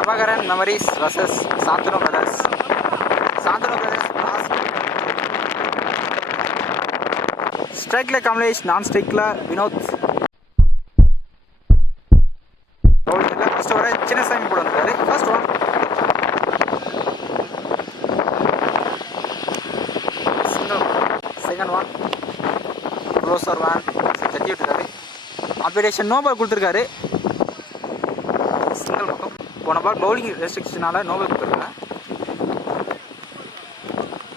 Prabhakaran memories vs Shantanu brothers. Shantanu brothers ஸ்ட்ரைக்கில் கமலேஷ், நான் ஸ்ட்ரைக்கில் வினோத். ஃபர்ஸ்ட் ஓவர் சின்னசாமி போட வந்துருக்காரு. First one single. Second one closer one தட்டி விட்டுருக்காரு. அப்டேஷன் நோ பால் கொடுத்துருக்காரு. சிங்கிள் மட்டும். போன பால் பவுலிங் ரெஸ்ட்ரிக்ஷனால நோ பால் கொடுத்துருக்காங்க.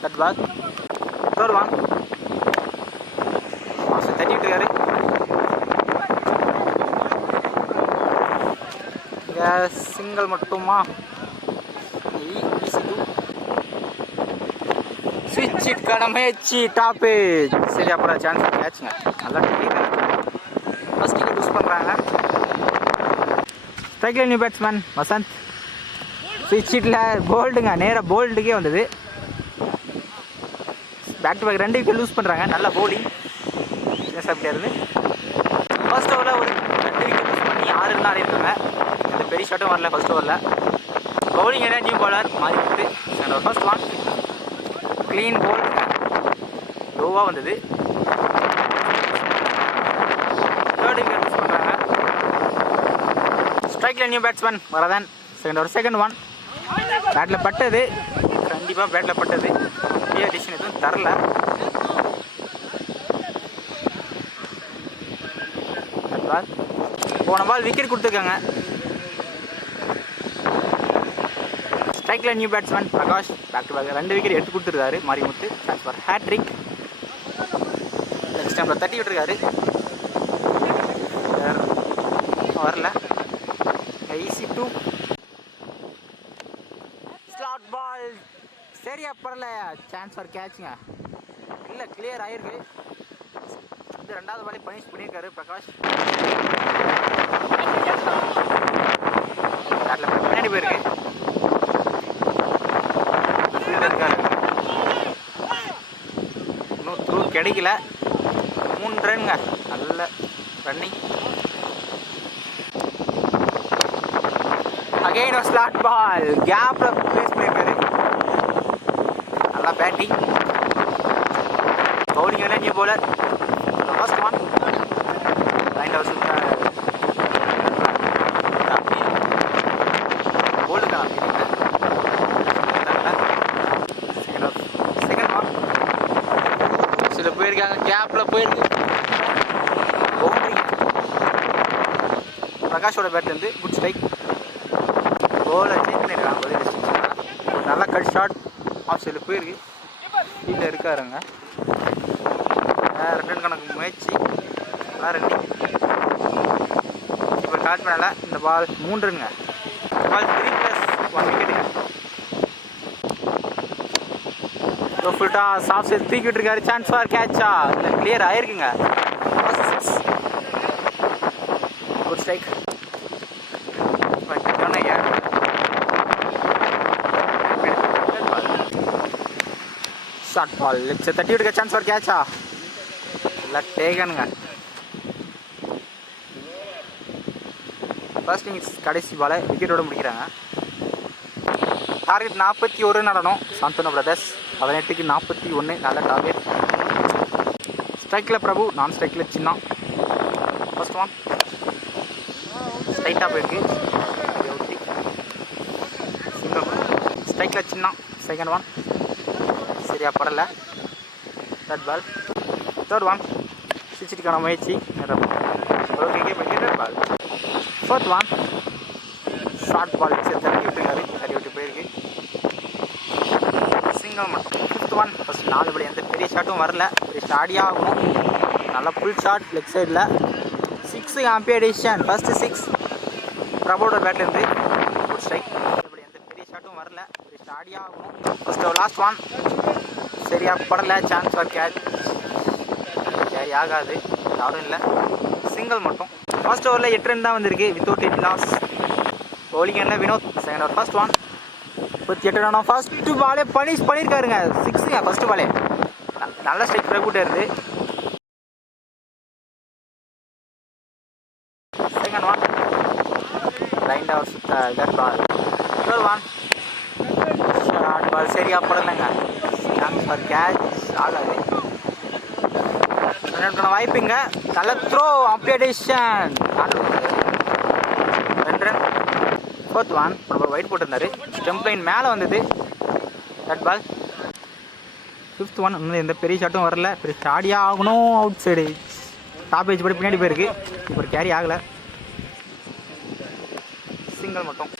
That ball. தேர்ட் ஒன் தட்டி விட்டுருக்காரு. சிங்கிள் மட்டுமா? ஸ்விட்ச் இட் கடமைச்சி டாப்பு. சரி, அப்புறம் சான்ஸ் கேட்சுங்க. நல்லா ஃபர்ஸ்ட் விக்கெட் யூஸ் பண்ணுறாங்க. ஸ்ட்ரைக்கில் நியூ பேட்ஸ்மேன் வசந்த். ஸ்விட்ச் இட்டில் போல்டுங்க, நேராக போல்டுக்கே வந்தது. Back to back 2 wicket lose பண்ணுறாங்க. நல்ல போலிங் சின்ன சாப்பிட்டாரு. ஃபர்ஸ்ட் ஓவரில் ஒரு 2 விக்கெட் லூஸ் பண்ணி 6 ரன் ஆடிருக்காங்க. எந்த பெரிய ஷாட்டும் வரல ஃபர்ஸ்ட் ஓவரில். பவுலிங் என்ன நியூ பாலர் மாறி கொடுத்து ஃபர்ஸ்ட் ஒன் க்ளீன் போல் லோவாக வந்தது. தேர்ட் விக்கெட் யூஸ் பண்ணுறாங்க. ஸ்ட்ரைக்கில் new batsman Varadhan. Second one பேட்டில் பட்டது. கண்டிப்பாக பேட்டில் பட்டது. பெரிய டிசிஷன் எதுவும் தரல. போன பால் விக்கெட் கொடுத்துருக்காங்க. ஸ்ட்ரைக்கில் new batsman Prakash. Back to back 2 wicket எடுத்து கொடுத்துருக்காரு. Marimuthu chance for hattrick. Next டைமில் தட்டி விட்டுருக்காரு. வரல. Easy 2 slot ball. சரியா பரல. Chance for கேட்சுங்க. இல்லை, கிளியர் ஆயிருக்கு. இது 2வது பாலே பனிஷ் பண்ணியிருக்காரு பிரகாஷ். பின்னாடி போயிருக்கு. இன்னும் த்ரூ கிடைக்கல. 3 ரன்ங்க. நல்ல ரன்னிங். அகைன் ஸ்லாட் பால். கேப்பில் ப்ளேஸ் பண்ணியிருக்காரு. நல்லா பேட்டிங். பவுலிங் என்ன new bowler. First one line ஹவுஸ் போல்டுக்கான செகண்ட் ஒன் சில போயிருக்காங்க. கேப்பில் போயிருக்கு. பவுண்டரி. பிரகாஷோட பேட்லேருந்து குட் ஸ்ட்ரைக். போலை சேஞ்ச் பண்ணியிருக்காங்க. ஒரே டிஸ்டன்ஸ். ஒரு நல்ல கட் ஷாட் ஆஃப் சைடில் போயிருக்கு. வீட்டில் இருக்காருங்க. ரிட்டர்ன் கணக்கு முயற்சி. நல்லா ரன்னிங். இப்போ காட் பண்ணல. இந்த பால் 3 ரன்ங்க. பால் 3+1 விக்கெட்டுங்க. ஃபுல் டாஸ் ஆஃப் சைட் தூக்கி விட்டுருக்காரு. சான்ஸ் ஃபார் கேட்சா. இல்லை, கிளியர் ஆயிருக்குங்க. Good strike. ஷார்ட் பால் லெக்ஸை தட்டி விட்டுருக்க. சான்ஸ் ஃபார் கேட்சா. இல்லை, டேகனுங்க. ஃபர்ஸ்ட் இன்னிங்ஸ் கடைசி பாலை விக்கெட்டோட முடிக்கிறாங்க. டார்கெட் 41 நடனம். சாந்தனு பிரதர்ஸ் 18க்கு 41. நல்ல டார்கெட். ஸ்ட்ரைக்கில் பிரபு, நான் ஸ்ட்ரைக்கில் சின்ன. ஃபர்ஸ்ட் ஒன் ஸ்ட்ரைட்டாக போயிருக்கு. சிங்கிள். ஸ்ட்ரைக்கில் சின்ன. செகண்ட் ஒன் சரியா படலை. Third ball. தேர்ட் ஒன் சிக்ஸ்டிக்கான முயற்சி. Ball. Fourth one short ball தட்டி விட்டுருக்காரு. தட்டி விட்டு போயிருக்கு. சிங்கிள் மட்டும். ஃபிஃப்த் ஒன் ஃபஸ்ட் 4 படி எந்த பெரிய ஷாட்டும் வரல. பெரிய ஸ்டாடியாக ஆகணும். நல்லா ஃபுல் ஷாட் லெக் சைடில். 6 ஆம்பியர் டிசிஷன். ஃபஸ்ட்டு 6 பிரபோட பேட்லேருந்து குட் ஸ்ட்ரைக். எந்த பெரிய ஷாட்டும் வரல. பெரிய ஸ்டாடியாக ஆகணும். ஃபஸ்ட்டு லாஸ்ட் ஒன் சரியாக படலை. Chance for catch. கேரி ஆகாது. யாரும் இல்லை. சிங்கிள் மட்டும். ஃபர்ஸ்ட் ஓவரில் 8 ரன் தான் வந்திருக்கு. Without any loss. பவுலிங் என்ன Vinod. Second over first one 38 run. First பாலே பனிஷ் பண்ணியிருக்காருங்க. 6ங்க ஃபர்ஸ்ட் பாலே. நல்ல ஸ்ட்ரைக் பிரபுட்டே இருந்து. செகண்ட் ஒன் லைன் ஓவர் இதாக பால். தேர்ட் ஒன் ஷார்ட் பால் சரியா படலைங்க. சான்ஸ் ஃபார் கேட்ச் ஆகாது. ரன்னுக்கான வாய்ப்புங்க. நல்ல throw updation 2 run. Fourth one white போட்டிருந்தாரு. ஸ்டெம்ப் லைன் மேலே வந்தது. That ball. ஃபிஃப்த் ஒன் இன்னும் எந்த பெரிய ஷாட்டும் வரல. பெரிய ஸ்டாடியாக ஆகணும். அவுட் சைடு டாப் ஏஜ் படி பின்னாடி போயிருக்கு. இப்போ கேரி ஆகலை. சிங்கிள் மட்டும்.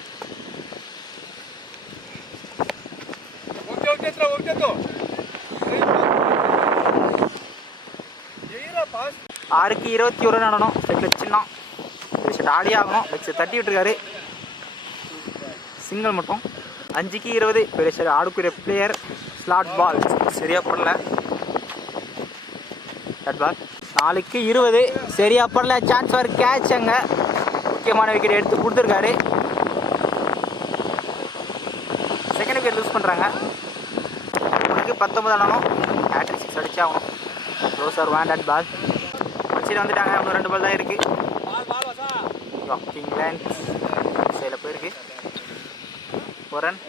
ஆறுக்கு 21 ரன் ஆடணும். செட்டில் சின்ன ஆடி ஆகணும். லெக்ஸ் தட்டி விட்டுருக்காரு. சிங்கிள் மட்டும். 5க்கு 20 பெரிய ஆடுக்குரிய பிளேயர். ஸ்லாட் பால் சரியா படல. தட் பால். 4க்கு 20 சரியா படல. Chance for catch. அங்கே முக்கியமான விக்கெட் எடுத்து கொடுத்துருக்காரு. செகண்ட் விக்கெட் லூஸ் பண்ணுறாங்க. 19 ஆடணும். ஹேட்ரிக் 6 அடிச்சாகணும். Closer one. That ball. சரி வந்துட்டாங்க. இன்னும் 2 பால் தான் இருக்குது. இங்கிலாந்து சைடில் போயிருக்கு. 1 ரன்.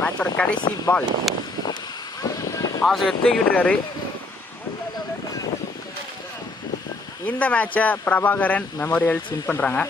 மேட்சோட கடைசி பால். ஆசை தூக்கிட்டு இருக்காரு. இந்த மேட்சை பிரபாகரன் மெமோரியல்ஸ் வின் பண்ணுறாங்க.